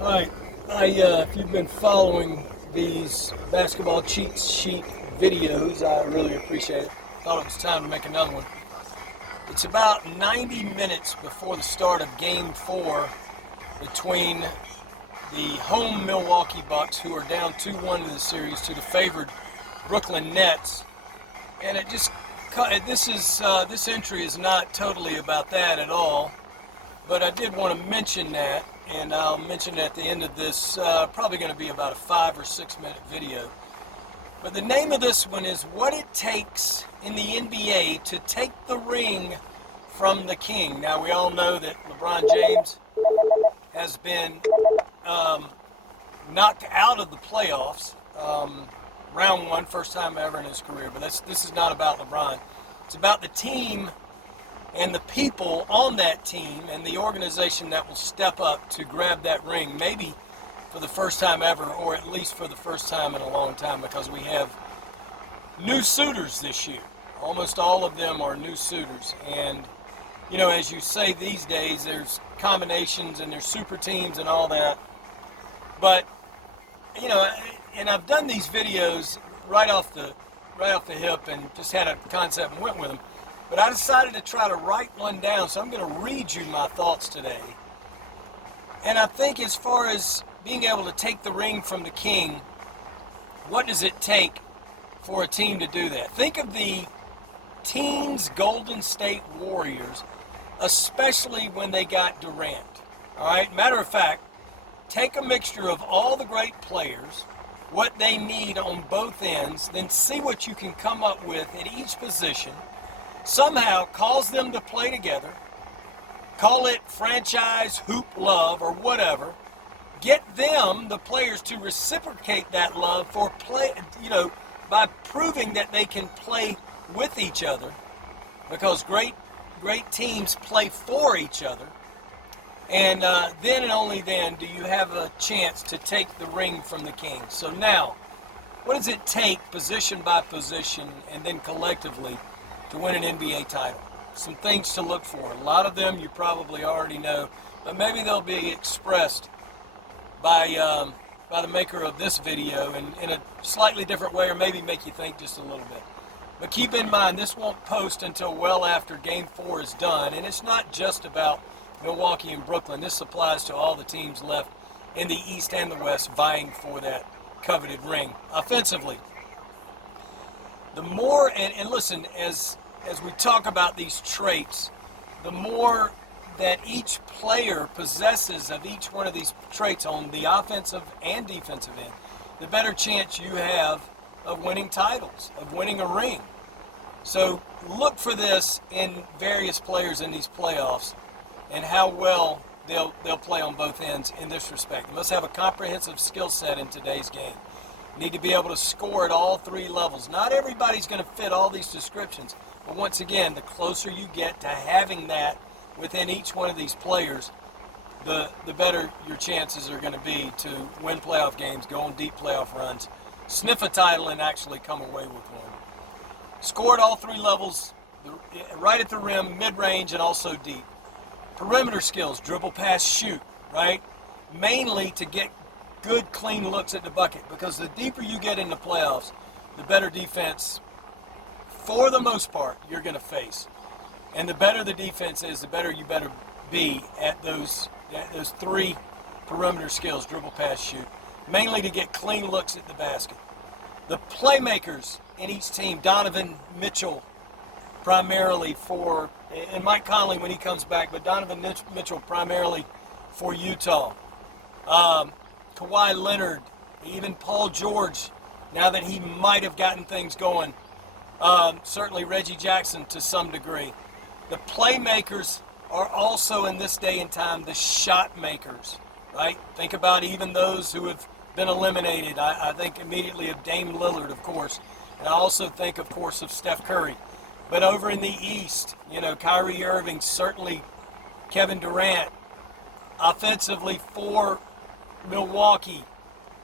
All right, if you've been following these basketball cheat sheet videos, I really appreciate it. Thought it was time to make another one. It's about 90 minutes before the start of Game 4 between the home Milwaukee Bucks, who are down 2-1 in the series, to the favored Brooklyn Nets. And this entry is not totally about that at all. But I did want to mention that, and I'll mention it at the end of this, probably going to be about a 5 or 6 minute video. But the name of this one is What It Takes in the NBA to Take the Ring from the King. Now, we all know that LeBron James has been knocked out of the playoffs, round one, first time ever in his career. But this is not about LeBron. It's about the team and the people on that team and the organization that will step up to grab that ring, maybe for the first time ever, or at least for the first time in a long time, because we have new suitors this year. Almost all of them are new suitors. And, you know, as you say these days, there's combinations and there's super teams and all that. But, you know, and I've done these videos right off the hip and just had a concept and went with them. But I decided to try to write one down, so I'm going to read you my thoughts today. And I think as far as being able to take the ring from the King, what does it take for a team to do that? Think of the teens Golden State Warriors, especially when they got Durant. All right, matter of fact, take a mixture of all the great players, what they need on both ends, then see what you can come up with at each position. Somehow cause them to play together, call it franchise hoop love or whatever, get them, the players, to reciprocate that love for play, by proving that they can play with each other, because great teams play for each other. And then and only then do you have a chance to take the ring from the King. So now, what does it take position by position and then collectively to win an NBA title? Some things to look for. A lot of them you probably already know, but maybe they'll be expressed by the maker of this video in a slightly different way, or maybe make you think just a little bit. But keep in mind, this won't post until well after Game 4 is done, and it's not just about Milwaukee and Brooklyn. This applies to all the teams left in the East and the West vying for that coveted ring. Offensively, the more, and listen, as we talk about these traits, the more that each player possesses of each one of these traits on the offensive and defensive end, the better chance you have of winning titles, of winning a ring. So look for this in various players in these playoffs and how well they'll play on both ends in this respect. They must have a comprehensive skill set in today's game. Need to be able to score at all three levels. Not everybody's going to fit all these descriptions, but once again, the closer you get to having that within each one of these players, the better your chances are going to be to win playoff games, go on deep playoff runs, sniff a title, and actually come away with one. Score at all three levels, right at the rim, mid-range, and also deep. Perimeter skills, dribble, pass, shoot, right? Mainly to get good, clean looks at the bucket, because the deeper you get in the playoffs, the better defense, for the most part, you're going to face. And the better the defense is, the better you better be at those three perimeter skills, dribble, pass, shoot, mainly to get clean looks at the basket. The playmakers in each team, Donovan Mitchell primarily for, and Mike Conley when he comes back, but Donovan Mitchell primarily for Utah. Kawhi Leonard, even Paul George, now that he might have gotten things going. Certainly Reggie Jackson to some degree. The playmakers are also in this day and time the shot makers, right? Think about even those who have been eliminated. I think immediately of Dame Lillard, of course. And I also think, of course, of Steph Curry. But over in the East, Kyrie Irving, certainly Kevin Durant. Offensively for Milwaukee,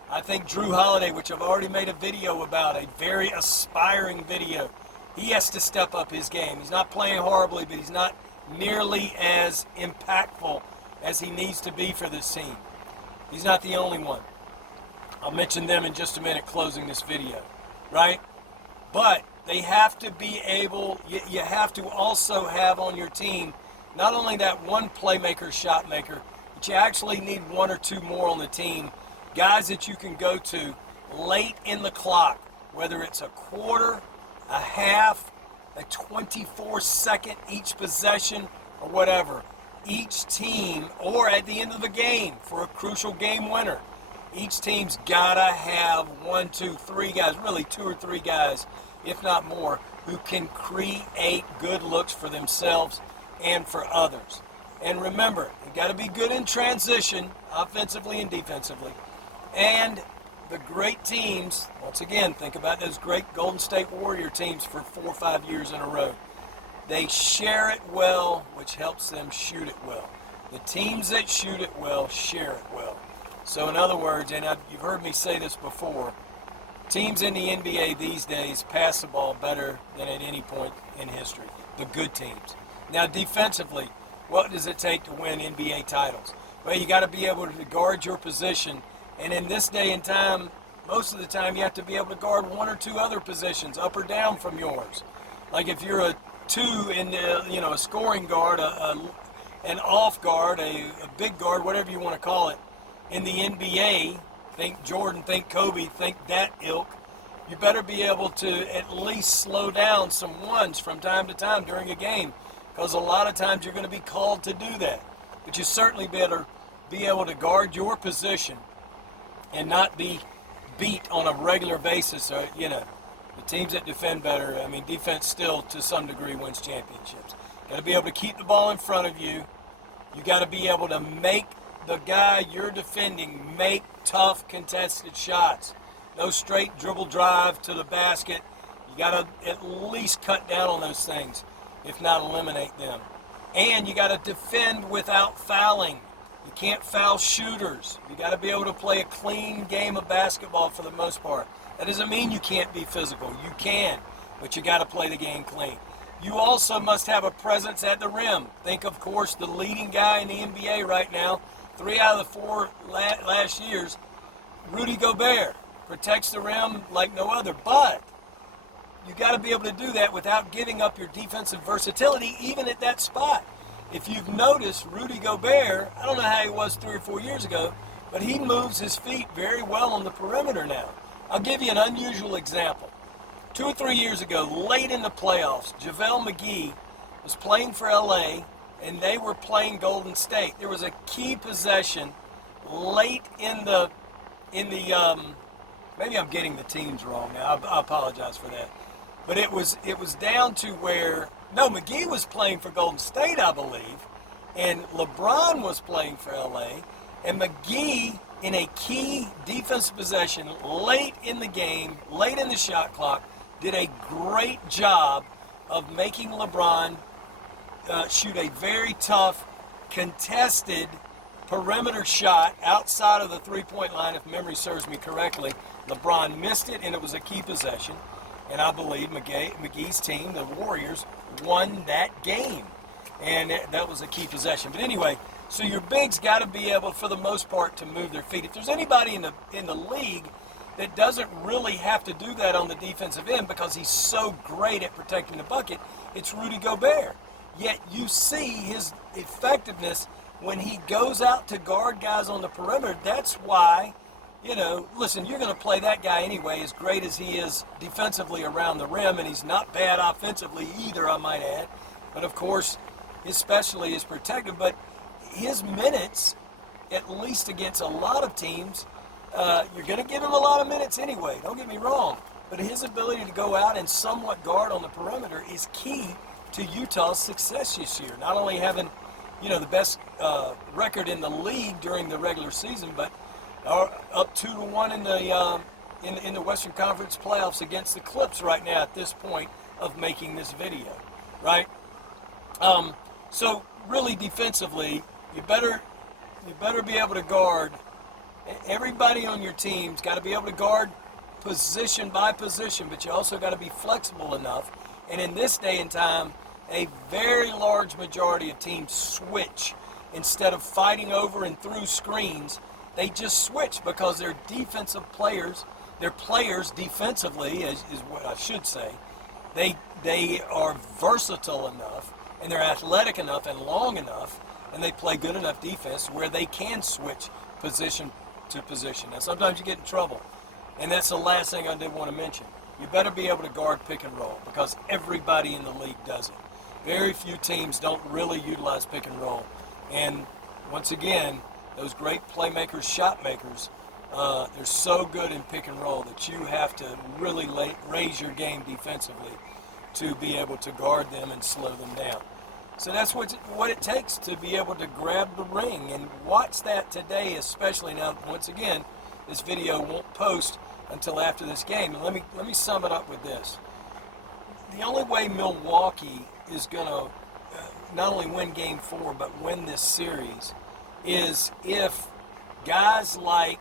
I think Drew Holiday, which I've already made a video about, a very aspiring video. He has to step up his game. He's not playing horribly, but he's not nearly as impactful as he needs to be for this team. He's not the only one. I'll mention them in just a minute closing this video, right? But they have to be able, you have to also have on your team not only that one playmaker, shot maker, but you actually need one or two more on the team. Guys that you can go to late in the clock, whether it's a quarter, a half, a 24-second each possession, or whatever. Each team, or at the end of the game for a crucial game winner, each team's got to have 1, 2, 3 guys, really 2 or 3 guys, if not more, who can create good looks for themselves and for others. And remember, you got to be good in transition, offensively and defensively. And the great teams, once again, think about those great Golden State Warrior teams for 4 or 5 years in a row. They share it well, which helps them shoot it well. The teams that shoot it well share it well. So in other words, and you've heard me say this before, teams in the NBA these days pass the ball better than at any point in history. The good teams. Now defensively, what does it take to win NBA titles? Well, you got to be able to guard your position. And in this day and time, most of the time you have to be able to guard 1 or 2 other positions, up or down from yours. Like if you're a 2 in the, a scoring guard, an off guard, a big guard, whatever you want to call it. In the NBA, think Jordan, think Kobe, think that ilk. You better be able to at least slow down some ones from time to time during a game, because a lot of times you're going to be called to do that. But you certainly better be able to guard your position and not be beat on a regular basis. Or, the teams that defend better, defense still to some degree wins championships. Got to be able to keep the ball in front of you. You got to be able to make the guy you're defending make tough contested shots. No straight dribble drive to the basket. You got to at least cut down on those things, if not eliminate them. And you got to defend without fouling. You can't foul shooters. You got to be able to play a clean game of basketball for the most part. That doesn't mean you can't be physical. You can, but you got to play the game clean. You also must have a presence at the rim. Think, of course, the leading guy in the NBA right now, 3 out of the 4 last years, Rudy Gobert, protects the rim like no other. But you got to be able to do that without giving up your defensive versatility, even at that spot. If you've noticed, Rudy Gobert, I don't know how he was 3 or 4 years ago, but he moves his feet very well on the perimeter now. I'll give you an unusual example. 2 or 3 years ago, late in the playoffs, JaVale McGee was playing for LA, and they were playing Golden State. There was a key possession late in the maybe I'm getting the teams wrong now. I apologize for that. But it was down to where, no, McGee was playing for Golden State, I believe, and LeBron was playing for LA, and McGee, in a key defensive possession late in the game, late in the shot clock, did a great job of making LeBron shoot a very tough, contested perimeter shot outside of the three-point line, if memory serves me correctly. LeBron missed it, and it was a key possession. And I believe McGee's team, the Warriors, won that game. And that was a key possession. But anyway, so your bigs got to be able, for the most part, to move their feet. If there's anybody in the league that doesn't really have to do that on the defensive end because he's so great at protecting the bucket, it's Rudy Gobert. Yet you see his effectiveness when he goes out to guard guys on the perimeter. That's why, listen, you're going to play that guy anyway, as great as he is defensively around the rim, and he's not bad offensively either, I might add. But of course, his specialty is protected. But his minutes, at least against a lot of teams, you're going to give him a lot of minutes anyway, don't get me wrong. But his ability to go out and somewhat guard on the perimeter is key to Utah's success this year. Not only having, the best record in the league during the regular season, but up 2-1 in the Western Conference playoffs against the Clips right now at this point of making this video, right? So really defensively, you better be able to guard. Everybody on your team's got to be able to guard position by position, but you also got to be flexible enough. And in this day and time, a very large majority of teams switch instead of fighting over and through screens. they just switch because they're defensive players. They're players defensively, is what I should say. They are versatile enough, and they're athletic enough and long enough, and they play good enough defense where they can switch position to position. Now, sometimes you get in trouble, and that's the last thing I did want to mention. You better be able to guard pick and roll because everybody in the league does it. Very few teams don't really utilize pick and roll. And once again, those great playmakers, shot makers, they're so good in pick and roll that you have to really raise your game defensively to be able to guard them and slow them down. So that's what it takes to be able to grab the ring. And watch that today, especially now. Once again, this video won't post until after this game. And let me sum it up with this. The only way Milwaukee is going to not only win Game 4 but win this series is if guys like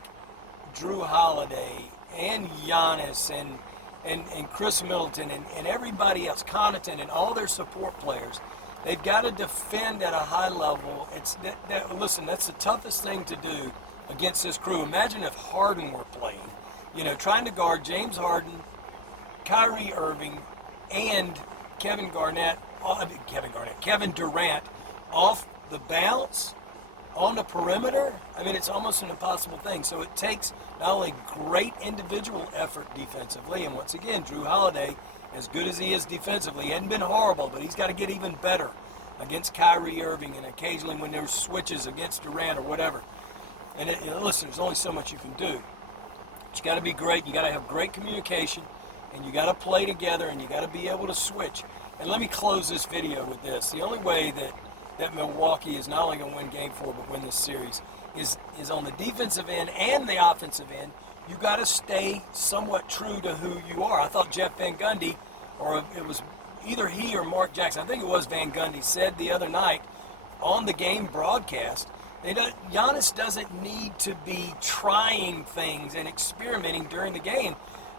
Drew Holiday and Giannis and Chris Middleton and everybody else, Connaughton and all their support players, they've got to defend at a high level. Listen, that's the toughest thing to do against this crew. Imagine if Harden were playing, trying to guard James Harden, Kyrie Irving, and Kevin Durant off the bounce on the perimeter. I mean, it's almost an impossible thing. So it takes not only great individual effort defensively, and once again, Drew Holiday, as good as he is defensively, he hasn't been horrible, but he's got to get even better against Kyrie Irving and occasionally when there's switches against Durant or whatever. And listen, there's only so much you can do. But you got to be great. You got to have great communication, and you got to play together, and you got to be able to switch. And let me close this video with this. The only way that Milwaukee is not only going to win Game 4 but win this series is on the defensive end and the offensive end. You got to stay somewhat true to who you are. I thought Jeff Van Gundy, or it was either he or Mark Jackson, I think it was Van Gundy, said the other night on the game broadcast that Giannis doesn't need to be trying things and experimenting during the game.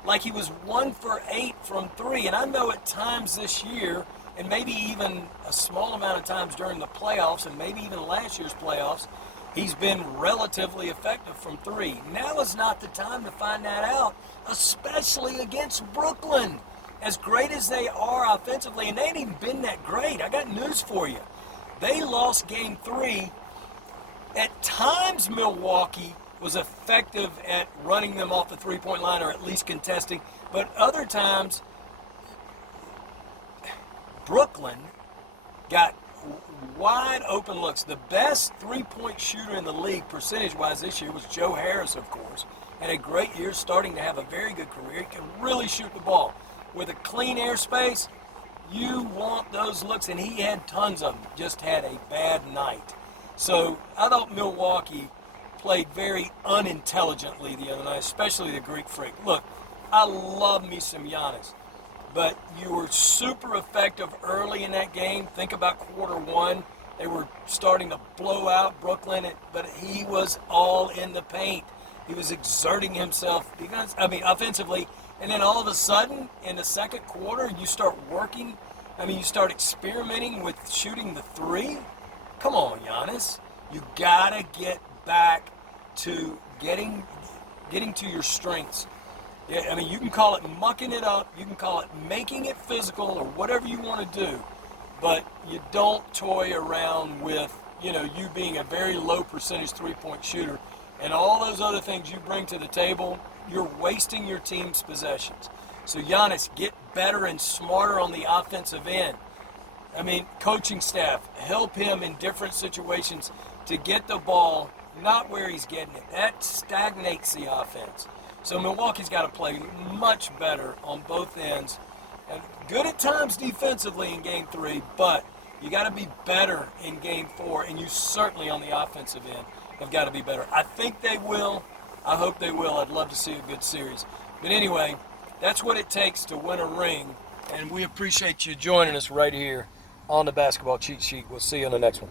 Like he was 1 for 8 from 3. And I know at times this year, and maybe even a small amount of times during the playoffs, and maybe even last year's playoffs, he's been relatively effective from 3. Now is not the time to find that out, especially against Brooklyn. As great as they are offensively, and they ain't even been that great. I got news for you. They lost Game 3. At times, Milwaukee was effective at running them off the three-point line or at least contesting. But other times, Brooklyn got wide open looks. The best three-point shooter in the league percentage-wise this year was Joe Harris, of course. Had a great year, starting to have a very good career. He can really shoot the ball. With a clean airspace, you want those looks, and he had tons of them. Just had a bad night. So I thought Milwaukee played very unintelligently the other night, especially the Greek Freak. Look, I love me some Giannis, but you were super effective early in that game. Think about quarter 1. They were starting to blow out Brooklyn, but he was all in the paint. He was exerting himself offensively, and then all of a sudden, in the second quarter, you start working. You start experimenting with shooting the 3. Come on, Giannis. You gotta get back to getting to your strengths. Yeah, you can call it mucking it up, you can call it making it physical, or whatever you want to do, but you don't toy around with, you being a very low percentage three-point shooter, and all those other things you bring to the table. You're wasting your team's possessions. So Giannis, get better and smarter on the offensive end. Coaching staff, help him in different situations to get the ball not where he's getting it. That stagnates the offense. So Milwaukee's got to play much better on both ends. And good at times defensively in Game 3, but you got to be better in Game 4, and you certainly on the offensive end have got to be better. I think they will. I hope they will. I'd love to see a good series. But anyway, that's what it takes to win a ring, and we appreciate you joining us right here on the Basketball Cheat Sheet. We'll see you on the next one.